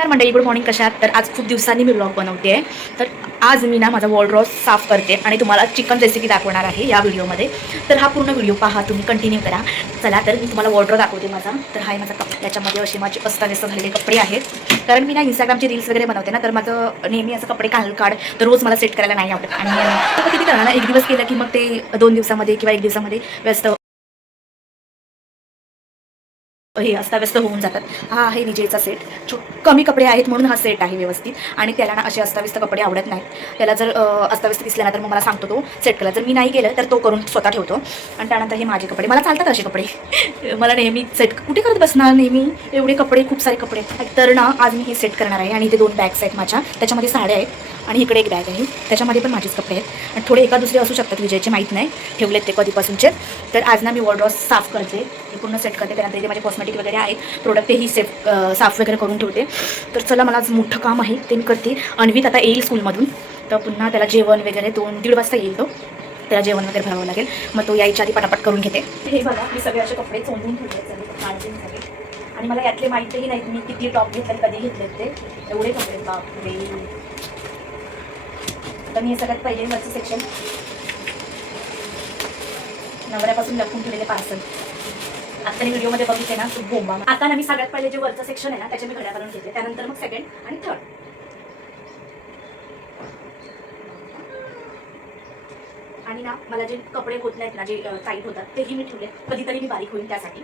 नमस्कार मंडळी, good morning. कशा आहात? तर आज खूप दिवसांनी मी ब्लॉग बनवते आहे. तर आज मी ना माझा वॉर्डरोब साफ करते आणि तुम्हाला चिकन रेसिपी दाखवणार आहे या व्हिडिओमध्ये. तर हा पूर्ण व्हिडिओ पहा, तुम्ही कंटिन्यू करा. चला तर मी तुम्हाला वॉर्डरोब दाखवते माझा. तर हा आहे माझा कपडा, त्याच्यामध्ये असे माझे अस्ताव्यस्त झालेले कपडे आहेत. कारण मी ना इंस्टाग्रामचे रील्स वगैरे बनवते ना, तर माझं नेहमी असं कपडे काढ तर रोज मला सेट करायला नाही आवडत. आणि किती करणार ना, एक दिवस केलं की मग ते 2 दिवसामध्ये किंवा 1 दिवसामध्ये व्यस्त हे अस्ताव्यस्त होऊन जातात. हा आहे विजेचा सेट. कमी कपडे आहेत म्हणून हा सेट आहे व्यवस्थित. आणि त्याला ना असे अस्ताव्यस्त कपडे आवडत नाहीत. त्याला जर अस्ताव्यस्त दिसले ना तर मग मला सांगतो तो सेट करा. जर मी नाही केलं तर तो करून स्वतः ठेवतो. आणि त्यानंतर हे माझे कपडे, मला चालतात असे कपडे. मला नेहमी सेट कुठे करत बसणार, नेहमी एवढे कपडे, खूप सारे कपडे. तर ना आज मी हे सेट करणार आहे. आणि इथे 2 बॅग्स आहेत माझ्या, त्याच्यामध्ये साड्या आहेत. आणि इकडे एक बॅग आहे, त्याच्यामध्ये पण माझेच कपडे आहेत. आणि थोडे एका दुसरे असू शकतात विजयचे, माहीत नाही, ठेवलेत ते कधीपासूनचे. तर आज ना मी वॉर्डरोब साफ करते, हे पूर्ण सेट करते. त्यानंतर इथे माझे कॉस्मेटिक वगैरे आहेत, प्रोडक्ट तेही साफ वगैरे करून ठेवते. तर चला, मला आज मोठं काम आहे ते मी करते. अन्वित आता येईल स्कूलमधून, तर पुन्हा त्याला जेवण वगैरे 2-1:30 वाजता येईल तो. त्याला जेवण वगैरे भरावं लागेल, मग तो यायच्या आधी पटापट करून घेते. हे बघा, मी सगळे असे कपडे चोंडून ठेवले. आणि मला यातले माहितीही नाहीत मी किती टॉप घेतले, कधी घेतलेत ते. एवढे कपडे, बापरे. तर मी हे सगळ्यात पहिले वरचं सेक्शन, नवऱ्यापासून लपून ठेवलेले पार्सल. आता मी व्हिडिओमध्ये बघितले ना, खूप बोंबा. आता ना मी सगळ्यात पहिले जे वरचं सेक्शन आहे ना, त्याचे मी घड्या करून घेते. त्यानंतर मग सेकंड आणि थर्ड. आणि ना मला जे कपडे होत नाहीत ना, जे टाईट होतात, तेही मी ठेवले. कधीतरी मी बारीक होईल त्यासाठी.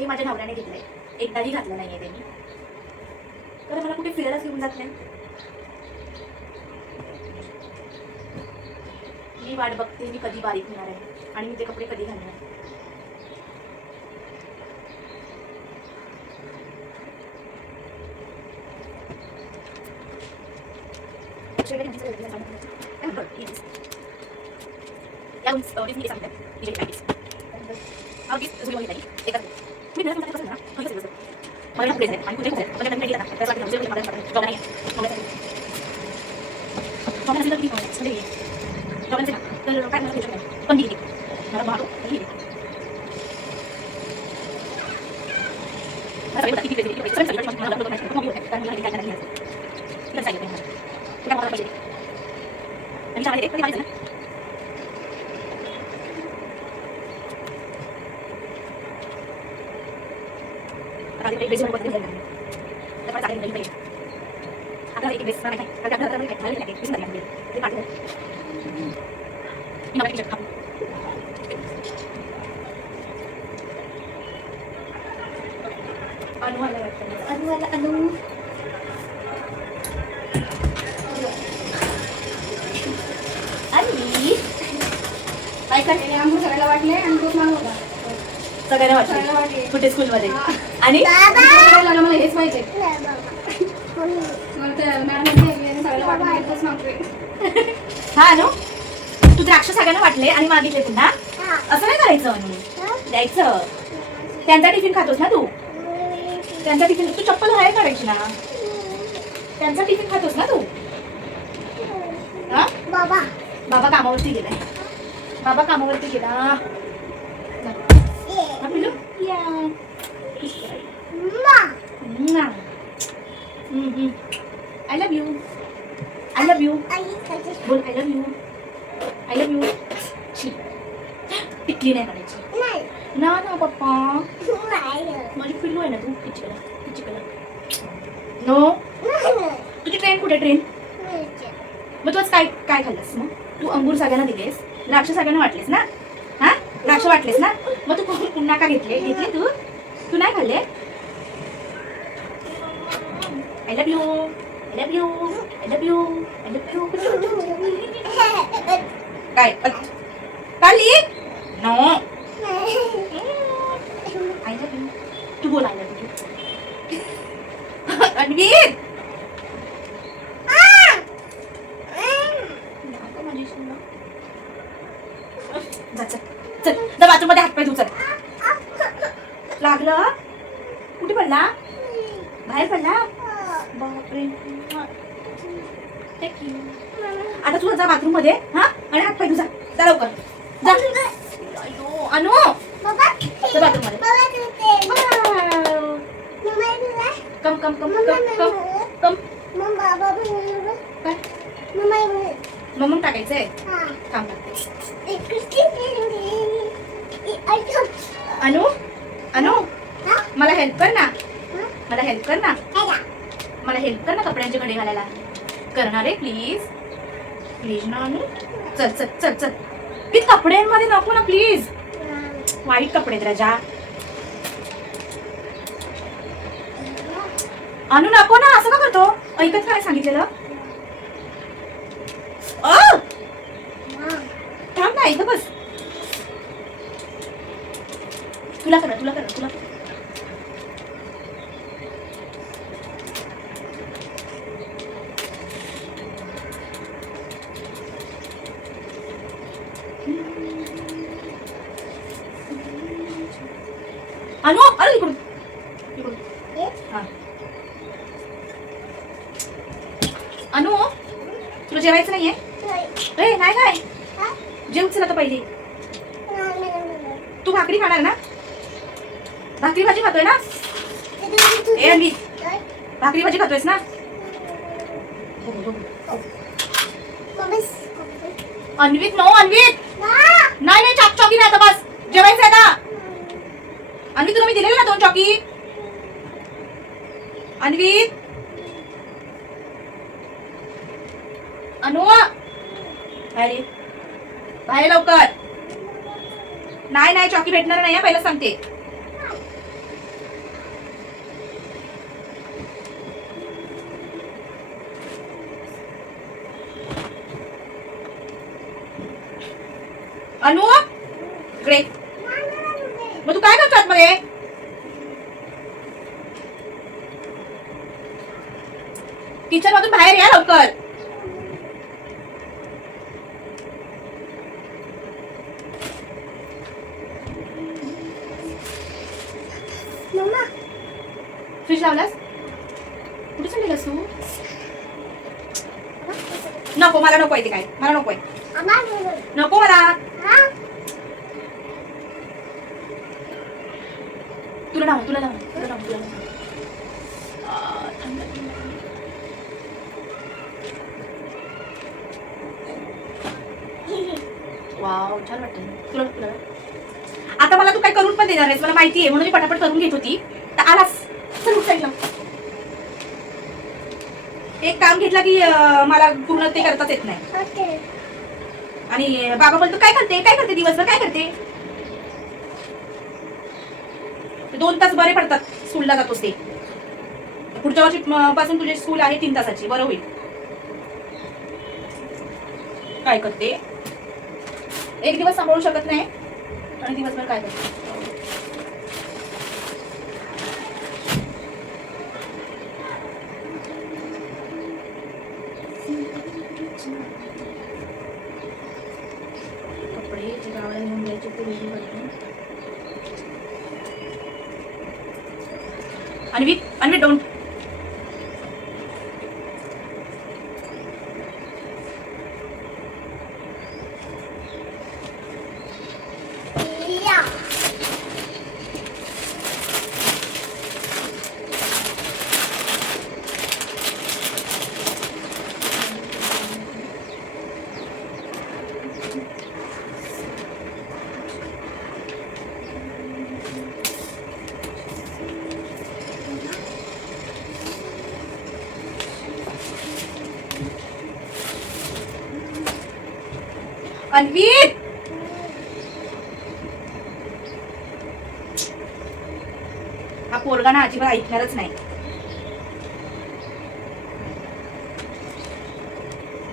हे माझ्या नवऱ्याने घेतलंय, एकदाही घातलं नाहीये ते मी. तर मला कुठे फिरायलाच घेऊन जात नाही. मी वाट बघते मी कधी बारीक होणार आहे आणि मी ते कपडे कधी घालणार. काय करते? आम्ही सगळ्याला वाटले आणि तोच मान होता. सगळ्यांना वाटले कुठे स्कूलमध्ये. आणि मला हेच पाहिजे. हा नो, तू द्राक्ष सगळ्यांना वाटले आणि मागितले पुन्हा. असं नाही करायचं, द्यायचं. त्यांचा टिफिन खातोस ना तू, त्यांचा टिफिन. तू चप्पल बाहेर काढायची ना, त्यांचा टिफिन खातोस ना तू. बाबा कामावरती गेलाय, बाबा कामावरती गेला. I love you. I love you. बोल, I love you. I love you. टिकली नाही काढायची ना ना पप्पा. माझी पिल्लू आहे ना तू. टिचकला नो. तुझी ट्रेन कुठे? ट्रेन मग तू आज काय काय खाल्लंस? मग तू अंगूर सगळ्यांना दिलेस, द्राक्ष सगळ्यांना वाटलेस ना. हा, द्राक्ष वाटलेस ना, मग तू पुन्हा का घेतले? तू नाही खाल्ले. I love you. I love you. I love you. I love you. काय काली? नो. I love you. तू बोल I love you. अन्वित. चल चल, बाथरूम मध्ये हातपाय धु. चल. लागलं? कुठे पडला? बाहेर पडला? बापरे. आता तू जा बाथरूम मध्ये, हा, आणि हात पाय धु. जा लवकर जा. अनु, बाथरूम मध्ये. कम कम कम कम कम कम काय मग टाकायचंय थांब टाकते अनु अनु मला हेल्प कर ना मला हेल्प कर ना मला हेल्प कर ना कपड्यांचे घडे घालायला करणार आहे प्लीज प्लीज ना अनु चल चल चल चल ती कपड्यांमध्ये नको ना प्लीज वाईट कपडे राजा अनु नको ना असं का करतो ऐकत काय सांगितलेलं थांब ना इथं बस तुला कर तुला कर तुला अनु अरे इकडून इकडून हा अनु तुला जेवायचं नाहीये ए नाही काय जेव चल आता पहिले तू भाकरी खाणार ना भाकरी भाजी खातोय ना ए अन्वी भाकरी भाजी खातोयस ना अन्वित नो अन्वित नाही नाही चॉकी नाही आता बस जेवायचं आहे ना अन्वित तुला मी दिलेलं ना 2 चॉकी अन्वित अनु बाहेर बाहेर लवकर नाही नाही चॉकी भेटणार नाही पहिलं सांगते अनु इकडे मग तू काय करतो आतमध्ये किचन मधून बाहेर या लवकर फ्रीज लावलास कुठे चाललेलास तू नको मला नको आहे ते काय मला नको आहे नको मला तुला लाव तुला लाव तुला लाव तुला वाव छान वाटतं तुला तुला आता मला तू काय करून पण देणार आहेस मला माहिती आहे म्हणून मी पटापट करून घेत होती तर आलास चल उठ साईडला एक काम घेतला की मला पूर्ण ते करताच येत नाही आणि बाबा बोलतो काय करते दिवसभर काय करते 2 तास बरे पडतात स्कूलला जातोस ते पुढच्या वर्षी पासून तुझी स्कूल आहे 3 तासाची बरं होईल काय करते एक दिवस सांभाळू शकत नाही आणि दिवसभर काय करते कपडे गावड्या घेऊन द्यायचे ते अन्वित डोंट अन्वित हा पोरगा ना अजिबात ऐकणारच नाही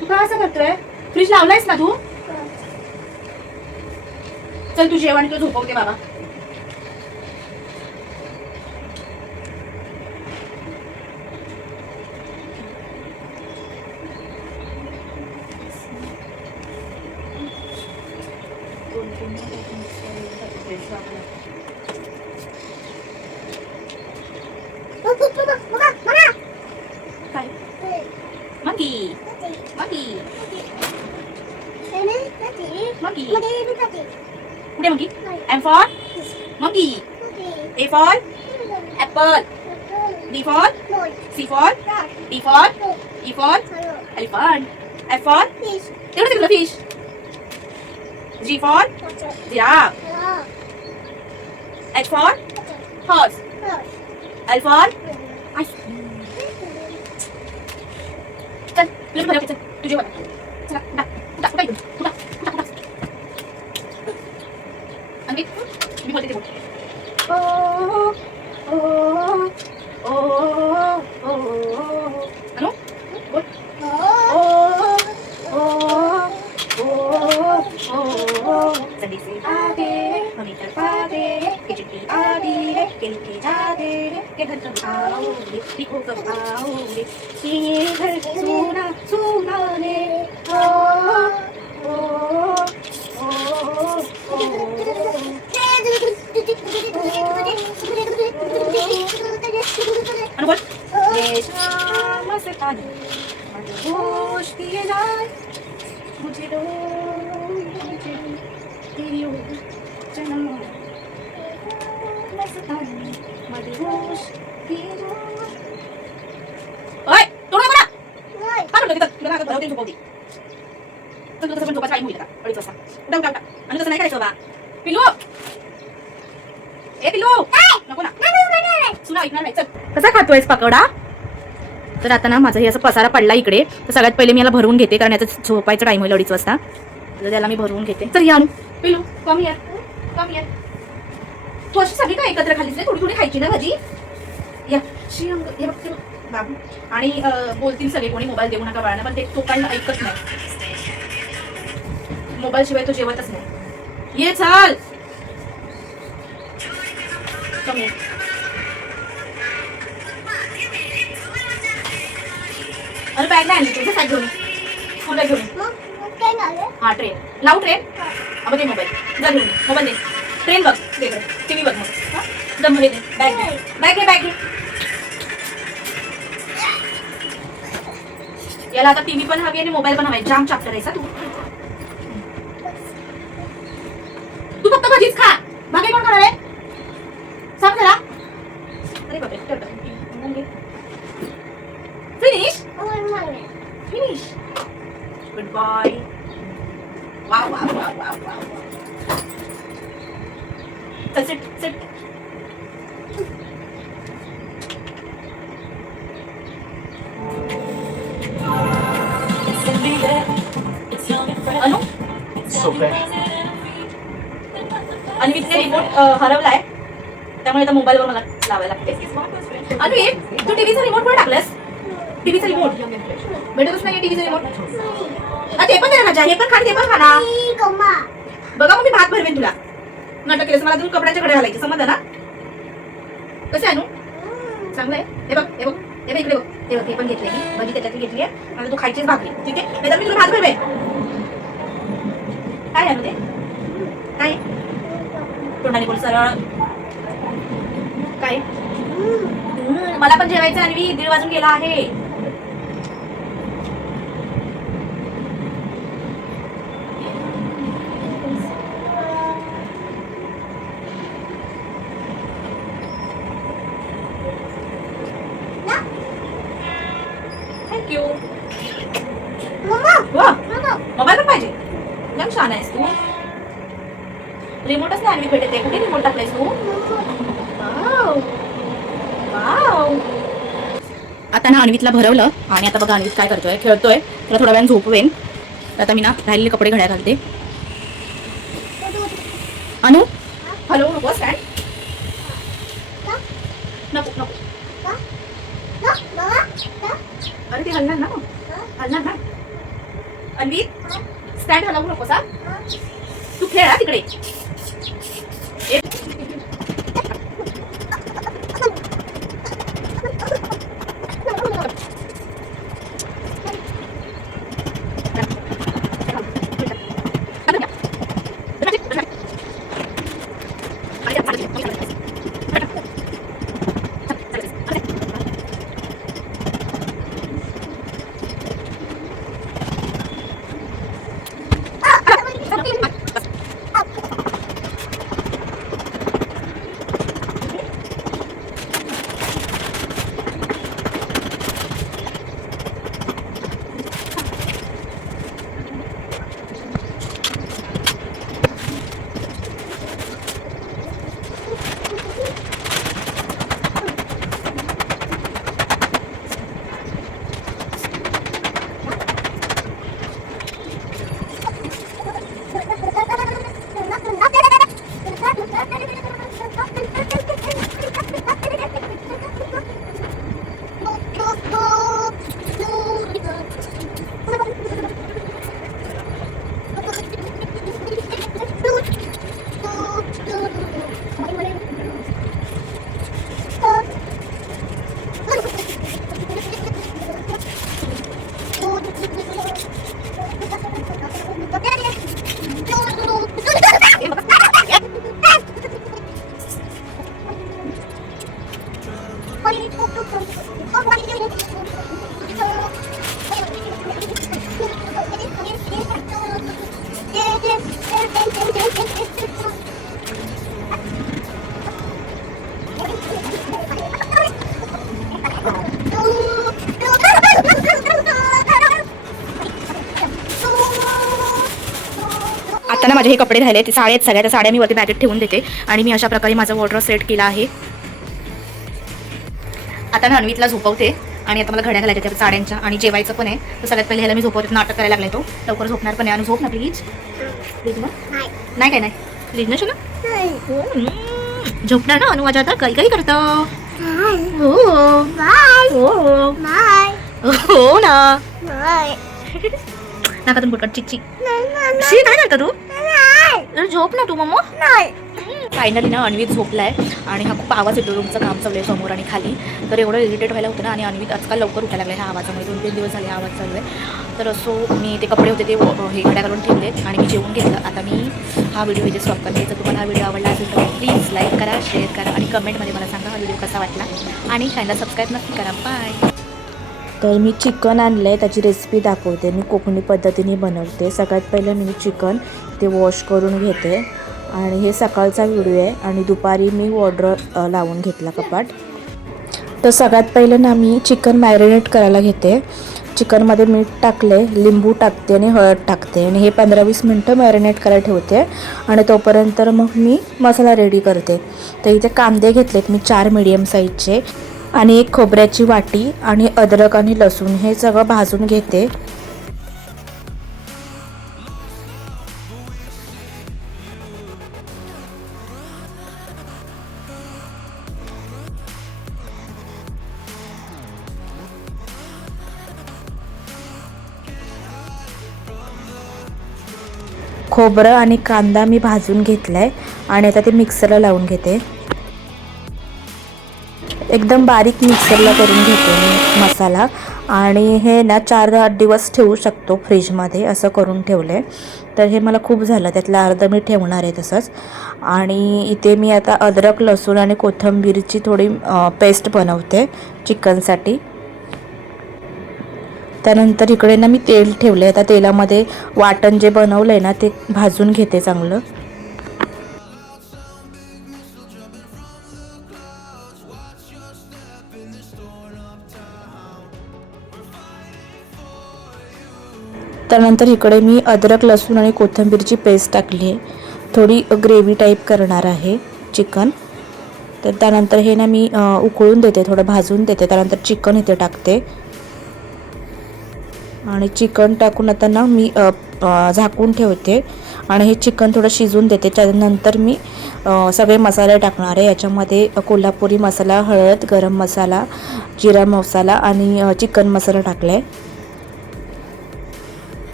तू का असं करतोय फ्रीज लावलायस ना तू चल तू जेवण तू झोपवते बाबा Monkey. Monkey. Monkey. Udah monkey. M for monkey. A for apple. D for C for D for E for elephant. F for तेवढं तिकडं fish. G for giraffe. H for horse. L for ice cream. चल तुझे बरं चल तुझे बरं चला उठा उठा उठा इकडून उठा उठा उठा आणि मी बोलते ते बोल ओ ओ ओ ओ अनु बोल ओ ओ ओ ओ संडी से आगे मम्मी चल पागे के चिट्ठी आगे के लिखे जागे के घर कब आओगे दिखो कब आओगे ये घर सुना सुना ने ओ ओ ओ ओ अनु बोल मस्तानी मुझे होश दिए जाए मुझे दो मुझे तेरी जन्म मस्तानी मुझे होश दिए जाए ओए तोडा बरा काय म्हणतो तिथं तुला काय भरवते झोपवते तर तुझं पण झोपायचं टाइम होईल आता 2:30 वाजता उठा उठा उठा आणि तसं नाही करायचं बाबा पिल्लू ए पिल्लू नको ना सुना ऐकणार नाही चल कसा खातोयस पकोडा तर आता ना माझा हे असं पसारा पडला इकडे तर सगळ्यात पहिले मी याला भरवून घेते कारण याचा झोपायचा टाइम होईल 2:30 वाजता तर त्याला मी भरवून घेते तर या पिल्लू कम या तू अशी सगळी काय एकत्र खाल्लीस थोडी थोडी खायची ना भाजी या शिंग हे बघ बाबू आणि बोलतील सगळे कोणी मोबाईल देऊ नका बाळांना पण ते तो काही ऐकत नाही मोबाईल शिवाय तो जेवतच नाही ये चाल कमी अरे बॅग नाही आणली तुझ्या साईड घेऊन स्कूल बॅग घेऊन हा ट्रेन लावू ट्रेन अब ते मोबाईल जा घेऊन मोबाईल दे ट्रेन बघ टीव्ही बघ मग जम दे बॅग घे बॅग घे याला आता टीव्ही पण हवी आणि मोबाईल पण हवाय जाम चॅप्टर आहे तू तू फक्त भाजीच खा बाकी कोण खाणार आहे सांग जरा अरे बापरे finish good boy wow wow wow wow wow चल सिट अनु आणि मी रिमोट हरवलाय त्यामुळे आता मोबाईलवर मला लावायला लागते अनु ये तू टीव्हीचा रिमोट कुठे टाकलंस टीव्हीचा रिमोट भेटतच नाही टीव्हीचा रिमोट ते पण दे ना हे पण खा ते पण खाना बघा मग मी भात भरवेन तुला नाटक केलंस मला तुम्ही कपड्याच्या कडे घालायचे समजलं ना कसं आहे अनु चांगलं आहे हे बघ इकडे बघ हे पण घेतले मी भाजी त्याच्यातली घेतली आहे आणि तू खायचीच भाकरी ठीक आहे नाही तर मी तुला भात भरवे काय आहे ते काय तोंडाने बोल सरळ काय मला पण जेवायचं आणि 1:30 वाजून गेला आहे थँक्यू मोबाईल पण पाहिजे एकदम छान आहेस तू रिमोटच नाही भेटते कुठे रिमोट टाकलायस तू आता ना अन्वितला भरवलं आणि आता बघा अन्वित काय करतोय खेळतोय त्याला थोड्या वेळाने झोपवेन आता मी ना राहिलेले कपडे घड्या घालते अनु हॅलो नको स्टँड नको अरे ते हलणार ना अन्वित स्टँड हलवू नको सा तू खेळा तिकडे आता ना माझे हे कपडे राहिले ते साड्या आहेत सगळ्या, त्या साड्या मी वरती बॅगेत ठेवून देते आणि मी अशा प्रकारे माझा वॉर्डरोब सेट केला आहे. आता ना अन्वितला झोपवते आणि आता मला घड्या घालायच्या त्या साड्यांच्या आणि जेवायचं पण आहे. तर सगळ्यात पहिले ह्याला मी झोपवते. नाटक करायला लागलाय तो, लवकर झोपणार पण आहे. आणि झोप ना प्लीज. प्लीज ना, नाही काय नाही प्लीज ना शोना, झोपणार ना अनु माझ्या. आता काही काही करतं. हो हो ना नाकातून बुटकट चिच्ची काय करता तू. झोप ना तू मम्मा. फायनली ना अन्वित झोपलाय आणि हा खूप आवाज येतो. रूमचं काम चालू आहे समोर आणि खाली, तर एवढं इरिटेट व्हायला होतं ना. आणि अन्वित आजकाल लवकर उठायला लागला ह्या आवाजामुळे. 2-3 दिवस झाले हा आवाज चालू आहे. तर असो मी ते कपडे होते ते हे घड्या घालून ठेवले आणि मी जेवून घेतलं. आता मी हा व्हिडिओ इथे स्टॉप करते. जर तुम्हाला हा व्हिडिओ आवडला असेल तर प्लीज लाईक करा, शेअर करा आणि कमेंटमध्ये मला सांगा हा व्हिडिओ कसा वाटला. आणि चॅनलला सबस्क्राईब नक्की करा. बाय. तर मी चिकन आणलं आहे, त्याची रेसिपी दाखवते. मी कोकणी पद्धतीने बनवते. सगळ्यात पहिलं मी चिकन ते वॉश करून घेते आणि हे सकाळचा व्हिडिओ आहे. आणि दुपारी मी वॉर्डरोब लावून घेतला कपाट. तर सगळ्यात पहिलं ना मी चिकन मॅरिनेट करायला घेते. चिकनमध्ये मीठ टाकले, लिंबू टाकते आणि हळद टाकते आणि हे 15-20 मिनटं मॅरिनेट करायला ठेवते. आणि तोपर्यंत मग मी मसाला रेडी करते. तर इथे कांदे घेतलेत मी 4 मीडियम साईजचे आणि एक खोबऱ्याची वाटी आणि अद्रक आणि लसूण हे सगळं भाजून घेते. खोबरं आणि कांदा मी भाजून घेतलाय आणि आता ते मिक्सरला लावून घेते. एकदम बारीक मिक्सरला करून घेते मी मसाला. आणि हे ना 4-8 दिवस ठेवू शकतो फ्रीजमध्ये, असं करून ठेवलं आहे. तर हे मला खूप झालं, त्यातलं अर्ध मी ठेवणार आहे तसंच. आणि इथे मी आता अद्रक लसूण आणि कोथिंबीरची थोडी पेस्ट बनवते चिकनसाठी. त्यानंतर इकडे ना मी तेल ठेवलं आहे. आता तेलामध्ये वाटण जे बनवलं आहे ना ते भाजून घेते चांगलं. त्यानंतर इकडे मी अद्रक लसूण आणि कोथिंबीरची पेस्ट टाकली आहे. थोडी ग्रेव्ही टाईप करणार आहे चिकन. तर त्यानंतर हे ना मी उकळून देते, थोडं भाजून देते. त्यानंतर चिकन इथे टाकते आणि चिकन टाकून आता ना मी झाकून ठेवते आणि हे चिकन थोडं शिजून देते. त्यानंतर मी सगळे मसाले टाकणार आहे. याच्यामध्ये कोल्हापुरी मसाला, हळद, गरम मसाला, जिरा मसाला आणि चिकन मसाला टाकला आहे.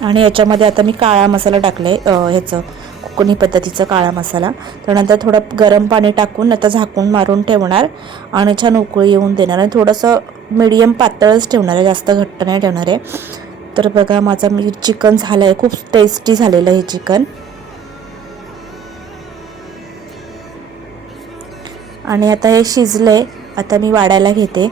आणि याच्यामध्ये आता मी काळा मसाला टाकला आहे, ह्याचं कोकणी पद्धतीचा काळा मसाला. त्यानंतर थोडं गरम पाणी टाकून आता झाकून मारून ठेवणार आणि छान उकळी येऊन देणार. आणि थोडंसं मीडियम पातळच ठेवणार आहे, जास्त घट्ट नाही ठेवणार आहे. तर बघा माझा चिकन झालं आहे, खूप टेस्टी झालेलं आहे चिकन. आणि आता हे शिजलं आहे, आता मी वाढायला घेते.